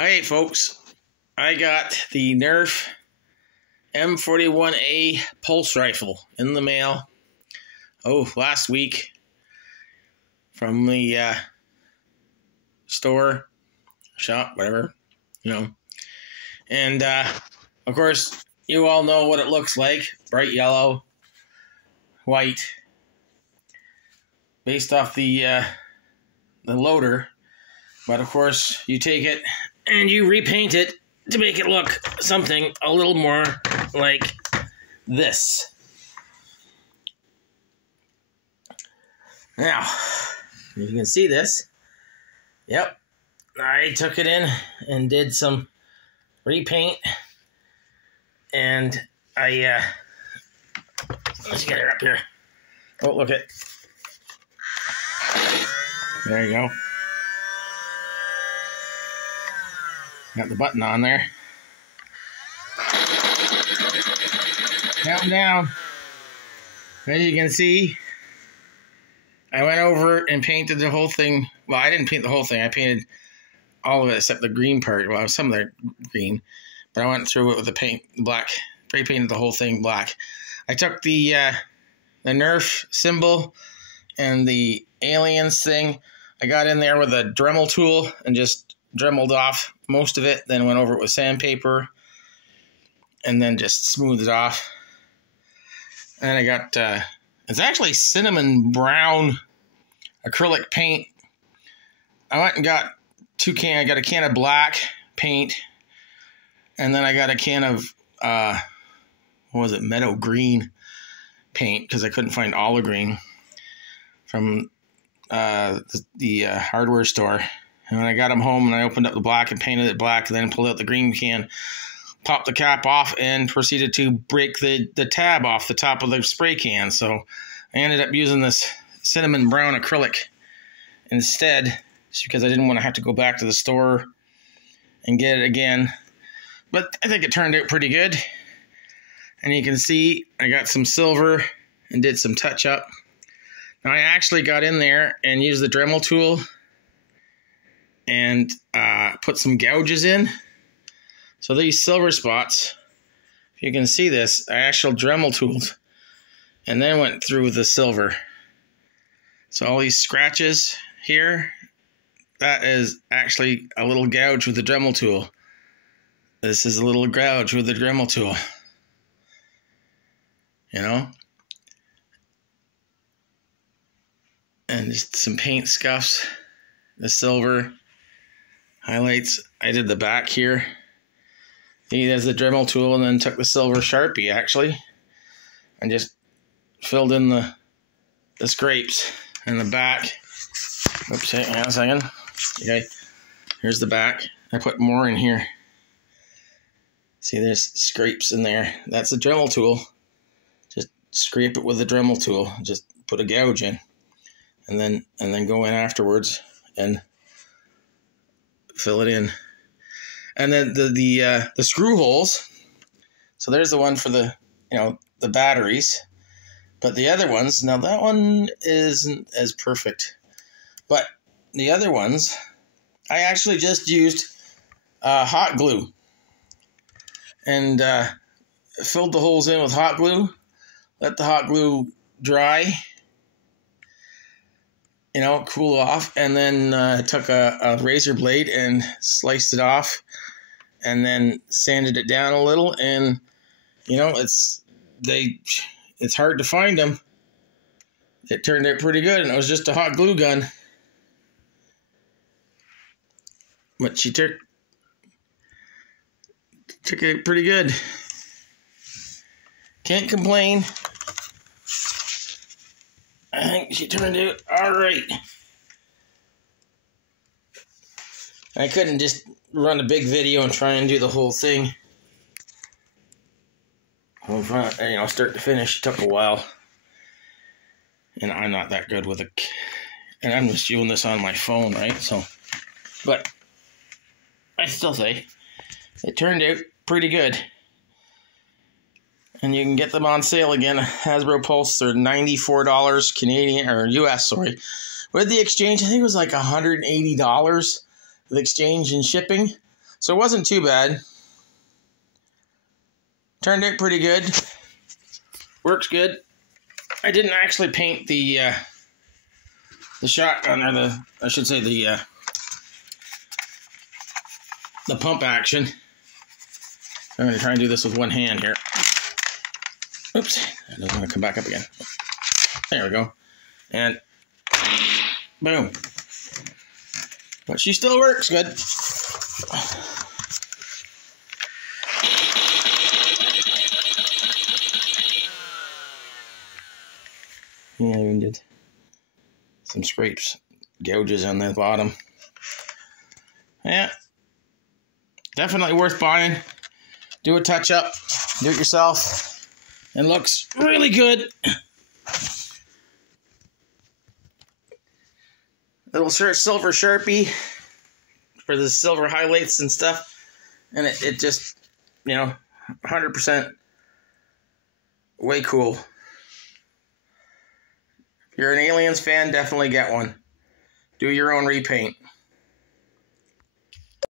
Hey folks, I got the Nerf M41-A pulse rifle in the mail. Last week from the store, shop, whatever, And of course, you all know what it looks like: bright yellow, white, based off the loader. But of course, you take it and you repaint it to make it look something a little more like this. Now, you can see this. Yep, I took it in and did some repaint, and let's get her up here. Oh, look it. There you go. Got the button on there. Count down. As you can see, I went over and painted the whole thing. Well, I didn't paint the whole thing. I painted all of it except the green part. Well, some of the green. But I went through it with the paint black. Spray painted the whole thing black. I took the Nerf symbol and the aliens thing. I got in there with a Dremel tool and just dremeled off most of it, then went over it with sandpaper and then just smoothed it off. And I got it's actually cinnamon brown acrylic paint. I went and got I got a can of black paint, and then I got a can of meadow green paint, because I couldn't find olive green from the hardware store. And when I got them home and I opened up the black and painted it black, and then pulled out the green can, popped the cap off, and proceeded to break the tab off the top of the spray can. So I ended up using this cinnamon brown acrylic instead, just because I didn't want to have to go back to the store and get it again. But I think it turned out pretty good. And you can see I got some silver and did some touch up. Now I actually got in there and used the Dremel tool and put some gouges in. So these silver spots, if you can see this, I actually Dremel tooled and then went through with the silver. So all these scratches here, that is actually a little gouge with the Dremel tool. This is a little gouge with the Dremel tool. And just some paint scuffs, the silver highlights. I did the back here. He has the Dremel tool, and then took the silver Sharpie actually and just filled in the scrapes in the back. Oops, hang on a second. Okay, here's the back. I put more in here. See, there's scrapes in there. That's the Dremel tool. Just scrape it with the Dremel tool. Just put a gouge in, and then go in afterwards and fill it in. And then the screw holes. So there's the one for the the batteries, but the other ones, now that one isn't as perfect, but the other ones I actually just used hot glue and filled the holes in with hot glue. Let the hot glue dry, cool off, and then took a razor blade and sliced it off, and then sanded it down a little. And it's hard to find them. It turned out pretty good, and it was just a hot glue gun, but she took it pretty good. Can't complain. I think she turned out all right. I couldn't just run a big video and try and do the whole thing. Start to finish. It took a while. And I'm not that good with and I'm just doing this on my phone, right? So, but I still say it turned out pretty good. And you can get them on sale again. Hasbro Pulse, they're $94 Canadian, or US, sorry. With the exchange, I think it was like $180 with exchange and shipping. So it wasn't too bad. Turned out pretty good. Works good. I didn't actually paint the shotgun, or I should say the pump action. I'm going to try and do this with one hand here. Oops, I don't want to come back up again. There we go. And boom. But she still works good. Yeah, I even did some scrapes, gouges on the bottom. Yeah, definitely worth buying. Do a touch up, do it yourself, and looks really good. Little silver Sharpie for the silver highlights and stuff, and it just, 100% way cool. If you're an Aliens fan, definitely get one. Do your own repaint.